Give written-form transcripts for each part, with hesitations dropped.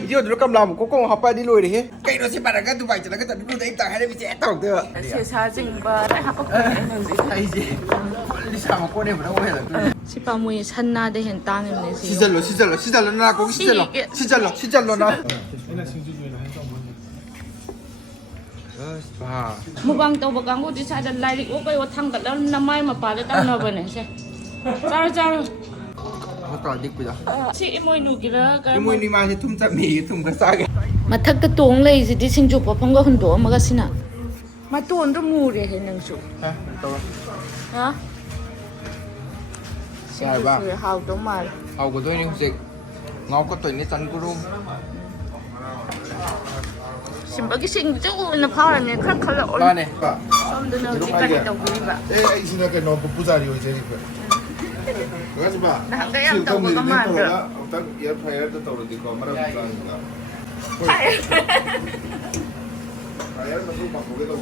비디오들 깜람 꼭꼭 하빠디 로이리 그이로 시바라가 두바이 저라가 두루다 입다 하래 비제 떡도 세사징바 하박거지 아이지 리샤마 꼬네 뭐라고 해야 돼 시바무이 산나데 헨 땅이네 시절로 나 거기 시절로 나 봐. 무방 tàu bạc ngô chỉ sai đần lại đi ốp bay ốp thằng cả đó năm mai mà bà đã tao nào vậy này xem sao 맞다 닉구다 chị môi nụ kia cái 이모니 맛이 tum잡미 tum가 싸게 마탁도 똥 레이지 생주 법한 거 흔도 엄마가 시나 마 돈도 무래 해 능수 또 아 잘 봐. 하우도 말 하고 도니 혹시 ngọc tuổi này tấn guru 심박이 생주고 파라네 칼칼 올라 ba này 좀더 넣기까지 더 보이봐 에 이시나 그 너무 부자리요 이제 그 그래서 봐 나 그냥 또 그거 만들어 딱 에어프라이어도 떠오르지 거 말아 부자니까 에어프라이어도 좀 바꾸게도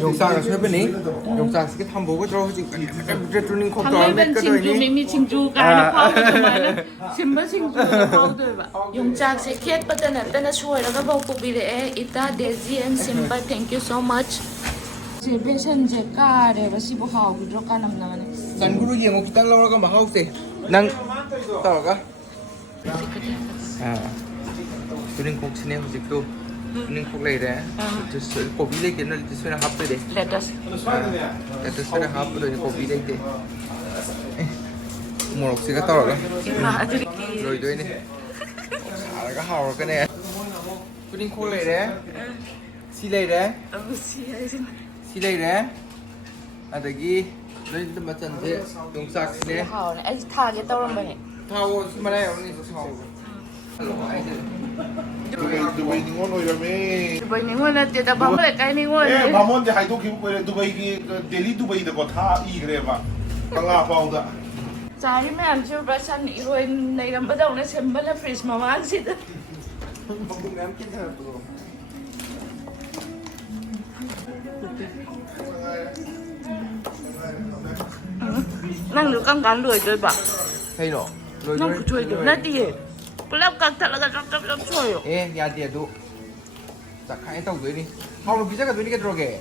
용사가 세븐이 용사 스키 탐 보고 들어오지 그때 트레이닝 컵 thằng ấy 몇 bên cái sinh rồi chu đi mình sinh chu cái nó phao được mà nó sinh bất sinh chu nó phao được vậy dùng chạc sẽ kết bắt tên là xuôiแล้วก็บอกกูbịเลยita Daisy and Simba thank you so much chỉ bên sân chỉ cả để và xí bộ hào của nó cả năm năm này tấn guru gì ngọc tấn lâu cái mà hậu gì năng tao cái training 컵 xin em dịch tu training 컵 này đấy just kopi lấy cái nó just phải hấp rồi đấy let us cái just phải hấp rồi kopi lấy cái một xí cái tao rồi đấy này xả cái hào cái này training 컵 này đấy xí này đấy xí này đấy adagi đây là mặt trận thế dùng sạc xí này hào này anh thà cái tao làm vậy thao mà đây ông này thao 두바이 닝원 오이라메 bây giờ ngồi là chỉ ta bảo lại cái này ngồi 에 바몬데 하이도 기부 거래 두바이 델리 두바이 되고 다 이그래봐 방아 파우다 trái mấy anh chưa bắt sẵn ý rồi này làm bắt đầu nó xem bắt là freeze mà ăn xịt 방금 램 괜찮아 또 năng được căng cán lười rồi bà thấy nó rồi năng chui được nát đi cái lớp căng thật là cái lớp chui rồi 에 야 뒤에도 자 카이 또 그니 하루 비자가 되니까 들어게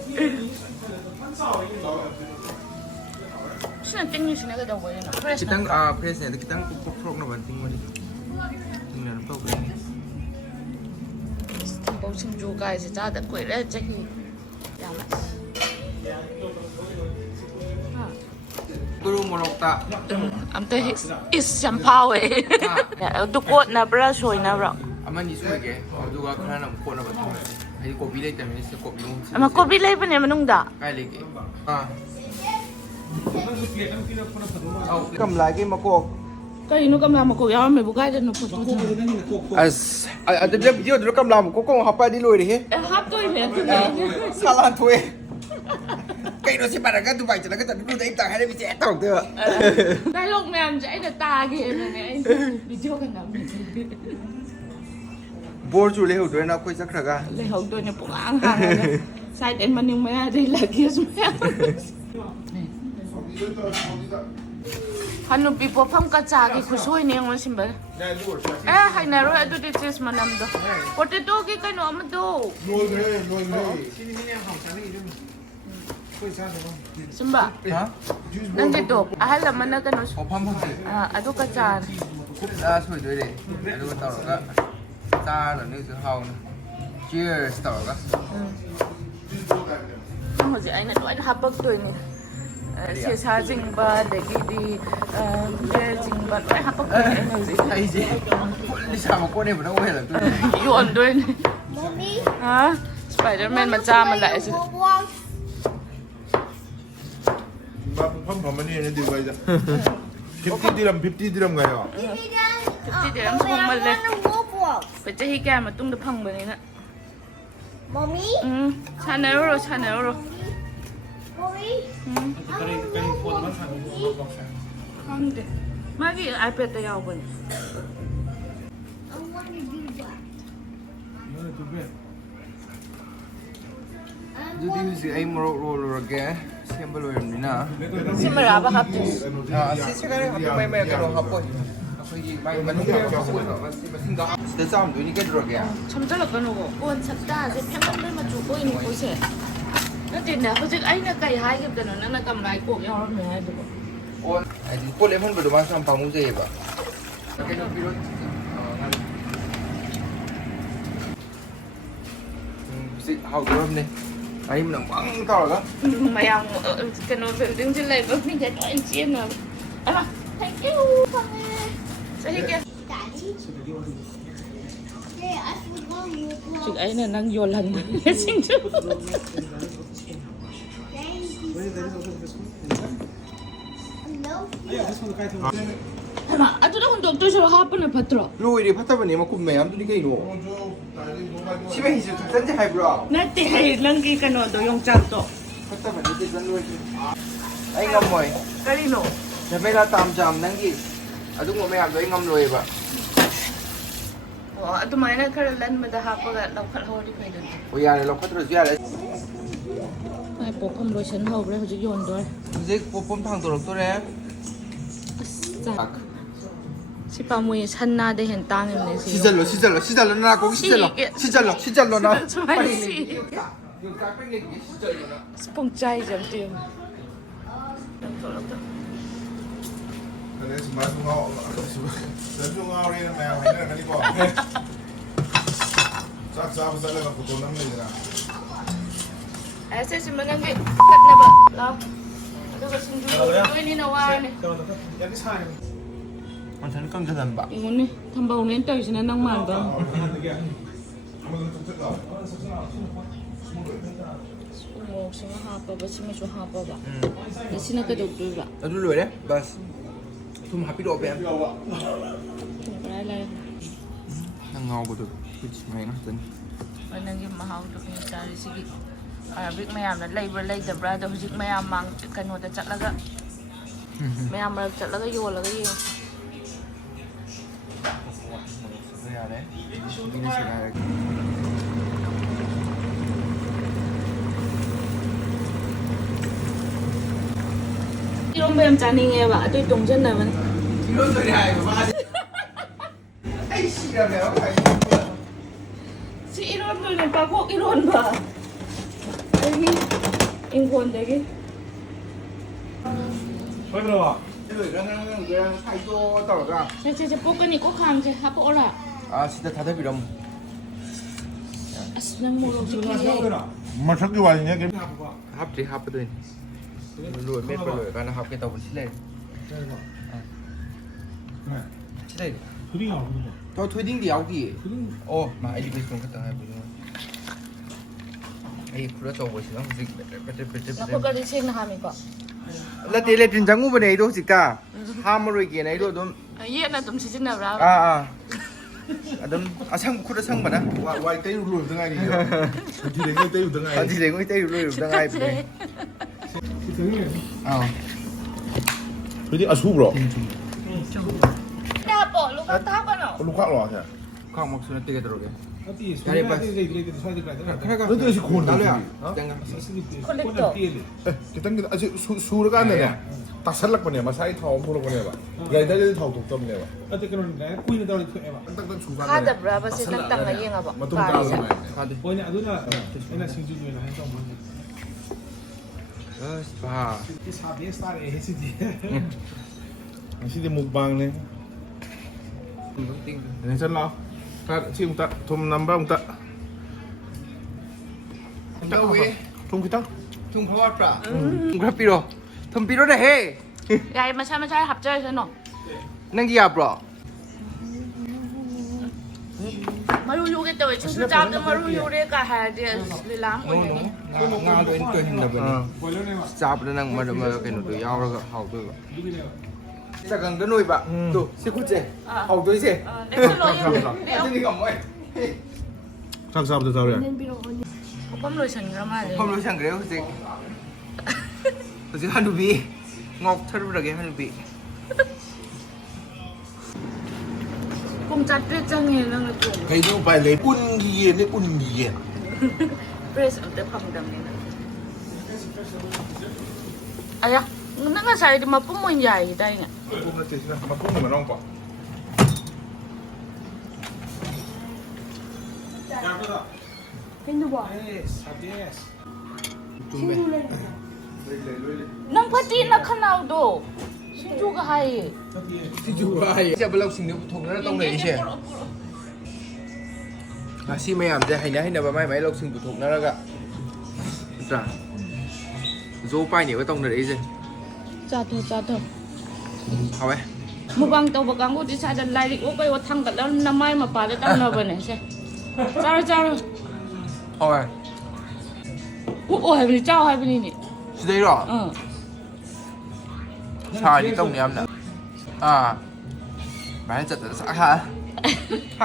xin tinh như xin cái đầu vậy nè fresh kita ah present kita kuk frog na banting mo di tingnan pa ko ni bầu sinh chu cái sẽ ra được quỷ đấy chắc gì làm lại guru molok ta am tới is some power tu quật na bra soi na bro aman ni suwe ke duga khana nam ko na banting ai ko bilay tamen se ko bilong mà có biết lấy bên này mà nung đã kai leke cầm lại cái mà cô cái nó cầm làm mà cô giáo mày bukai cho nó phụ thuộc as à cái video nó cầm làm cô hấp đi lùi đi hết hấp tôi liền tôi liền salah thôi cái nó sẽ bắt cái tụi bay cho nó cái tận lúc đấy ta hay là bị chết tao được cái lúc này em chạy được ta kìa này video cái nào bor chu lehau doi na koi chakhraga lấy hậu tôi này cũng ăn hàng sai đến mà nhưng mà đây là kia smell hắn bị bố phong cả cha cái khối xôi này ngon xinh bẩn hay nè rồi tôi đi cheese mà nằm đó potato cái nó mà đâu 노이그래 xinh bẩn hả nang cái đồ hay là mình cái nó hopam hopsi ado cái cha da soi doi de adu tao ga ta là nước hào cheers tao ga không có gì anh nói hấp bắp tôi này 세사 징바 내기디 제 징바 왜 합법 그래 ai gì đi sao mà cô này nó quên là tôi 이거ด้วย Mommy, hả Spiderman mà cha mà lại chứ 맘 가만히 얘네 디바이다 50 디람 가요 그치 대랑 소금 말래 phải chơi cái mà tung được phăng bên này nè Mommy, 차네로 Mommy, không được mấy cái iPad tay ao bên I want to do that. jadi si ai morok ro ke siapa lo yang ni na xin mời bà hấp chứ si sekarang apa mai mai kalau hapoi 저기 많이 맞는 거 진짜 싸움 되니까 들어가게. 첨절럭거노고 꼰 찼다세 평범들 맞추고 있는 곳에 근데 hꯧ직 아이나 까이 하이겠다는 나나 감라이 꼭 여러분 해야 되고 아니 폴레몬 버도만 좀 방무제 해봐. hầu của hôm nay ấy mình quăng to rồi đó mà cái nó về đứng trên này vẫn mình thấy anh chiên rồi à thank you sao thế kia chị ấy là đang vô lần xin chứ à tôi đã còn được tôi cho hấp bên patro lui đi phát bên này mà cùng mẹ em tôi đi cái đồ 집에 있을 때 전체 해보라 nãy thì lần kia cái nó tôi dùng chặt to phát bên này thì dân lui anh ngâm rồi cái gì nó nhà bây giờ tạm chạm năng gì à đúng rồi mẹ em tôi ngâm rồi vậy tôi mới nói cái lần mà đã hấp cái đậu khát hồi đi phải được ôi giờเราphát rồi giờ đấy ai bố không đối chân hộp đấy họ chỉ dồn thôi 이제 뽀뽀 탕 돌았더래 시바 뭐에 산나대 현타는 내 시절로 나 거기 시절로 나 빨리 스폰짜이 좀 뛰어 Đấy, chúng chúng ngao đi mèo hay là cái gì bỏ chắc sao bây giờ là của tôi lắm này nè à sẽ xin mời anh chị cắt nè bà lo tôi có xin chú đi nào ai này 아, 저는 깜짝 놀란 봐. 이거네 탐방은 떨지나 낭만가 뭐 신경 하빠봐 심해 좀 하빠봐 대신에 그 독들봐 나도 그래? 버스. 좀 하피로 오베. 그래 난 ngầu được. 그치, 많이 났더니.วันนี้มาเฮาดูนี่จาริสิบิ๊กแม่ยามนั้นเลยแต่บราเดอร์บิ๊กแม่ยามมังกันหมดแต่จัดแล้วก็แม่ยามมาจัดแล้วก็โยนแล้วก็ยิง 해야 돼. 미는 시간. 이런 배움 짜닝해 봐. 또 동전 나면. 이런 소리 아이고 맞아. 아이씨라며. 지 이런 소리 봐고 이런 봐. 여기 인권 되게. thôi rồi à 그냥 사이도 떨어가. 제 뽀끈이 꼭 항제 하고 오라. 아 진짜 다들 비럼. 아스랑 모로 지금 해. mà sắc cái bài nhé cái hấp đi hấp đi. Lùi mét vào lùi và nó hấp cái tàu xí lên. xí lên. thứ nào 저 트윈딩도 여기. 막 엘리베이터 좀 갔다 와야 보죠. 에이 그렇죠 보시나? 나 거기 책 나가면 거. là tỷ lệ trình trắng của bên này đâu chỉ cả 20 kia này đâu đúng 얘는 좀 지진나 봐. đúng sang khu đó sang mà đó ngoài tây lùi từ ngày đi thì đến ngay tây lùi từ ngày thì để ngồi tây rồi đang ai vậy cái gì à su bro 나 bỏ lúc đó tao cái nào. lúc khác rồi hả không một số nó tiền rồi nó tiền chỉ khôn nào đấy 콜렉터. cái tăng cái su nó cái này nè ta sát lắc vào này mà sai thầu mua được vào này vậy ngày đây thầu tục tâm này vậy tăng su vào 하다 브라바 세상 땅 아이가 봐. mà tung cao rồi này 뭐냐 누나 옛날 신주 중에 한정 뭐냐 아 이 사비에 스타일 해시지 xin một bằng này này chân lo ta chỉ một tạ thùng nằm bao một tạ đâu vậy thùng cái tắc 좀 봐봐 그래 삐로 돈 삐로래 해 야, 이마 차 합자해서 너. 난기 앞으로 마루 요게 또 친구 잡는 마루 요래가 해야 돼. 릴랑 오네. 나도 인도 힘나 보네 원래는 막 잡으러 난 말도 cái nó tôi ao rồi hậu tôi 누구네요 chắc cần cái nồi bạc tu xin cút chế hậu tôi chế 내가 너희 cái gì không ấy sao sao bây giờ rồi 오빠 로션 그러면 안 돼. không nói chẳng kêu gì tôi 한두 비 ngọc 차르르게 한두 비 공짜 뜰장에는 좀 cái đâu phải lấy quân gì đấy quân gì 프레스 때 판다면. 아야, 내가 살이 막 뿜은 자이다 이게. mà cũng mà non bỏ เห็นดูบ่ Yes, yes. จุ่มไหม nang pati na kanaldo sinju ka hai ที่จุ่มไปจะไปเราสิ่งนี้ถูกนั่นต้องเลยใช่สิไม่ยามจะให้นะให้นะไม่เราสิ่งถูกนั่นแล้วก็จ้าโจ้ไปเนี่ยก็ต้องเลยใช่ jatuh เอาไหม mukang to bakang ko di sa dan lirik ko kay watang ka lang namay mapalit ang na ba ne se charo เอาไหม o hai bini chao hai bini ni 是的หรอชาที่ต้องเนี้ยนะ买这的啥看嗨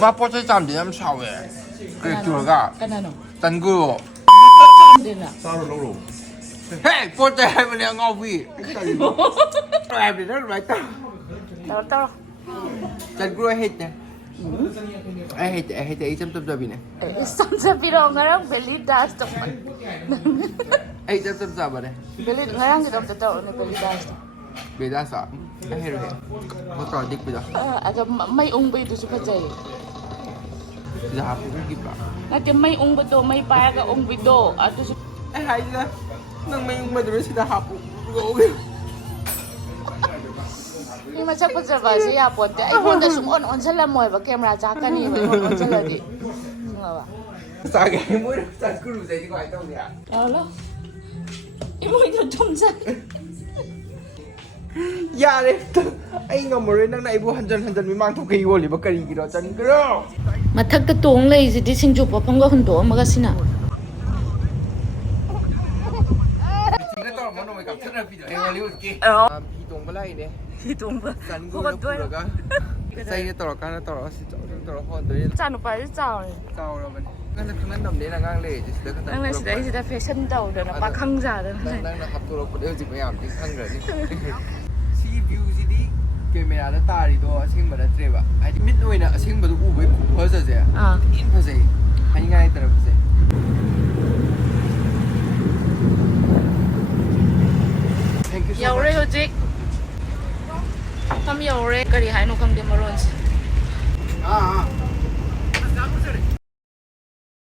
妈不是咱们这么炒的给煮了个 kanano 蛋糕 din na ซ่าลงลง 嘿不是还没两个味哎别那来打 taro蛋糕还的哎这怎么这边呢 isang sa piro ngarang beli das to 哎这怎么这边呢 beli ngarang di dom to ni beli das to 别打啥哎嘿我找dik别打 aga may ung ba ito sa pajay 别打不给吧 Ate may ung ba to may paya ka ung bito ato sa 哎孩子能没用没得是的哈不 ni macam pa ba siya ponte ay ponte sung on sa lamoy ba camera jaka ni may on sa ladi nga ba 啥给我咱咕噜在这块动的 ala imo ito jomsa อย่าเลยไอ้งอมเลยนั่งในบัวหันจันมีมังทุกขี้วัวหรือบักกะรีกี่ดอกจันกระโดด mathak ta tong lei si di singju pa pangga hundo maga sina จริงแล้วต้องมันต้องไปกับท่านพี่เดี๋ยวเองวันนี้วันกี้พี่ตรงไปไล่เนี่ย di tong ba จันกูแล้วกูแล้วก็ใส่เนี่ยตลอดการตลอดสิตลอดคนตัวนี้ cha no pa ri chao ni เจ้าเรามันงั้นทั้งนั้นนำเนี่ยนั่งเลยจะเสือกัน nang lai si dai si da fashion dau da na pa khang ja da นั่งนะครับตัวเราคนเดียวจิพยายามที่ข้างเลยนี่ซีวิวซีดีเกมเมราตาดีตัวเชิงมาได้เจ็บอ่ะไอ้มิดด้วยนะเชิงมาดูอู้ไปคู่เพอร์เซอร์เสียอินเพอร์เซอร์ให้ง่ายแต่ละเพอร์เซอร์ Yaw re ho jik Kam yaw re kari hai no kam de maron si 啊。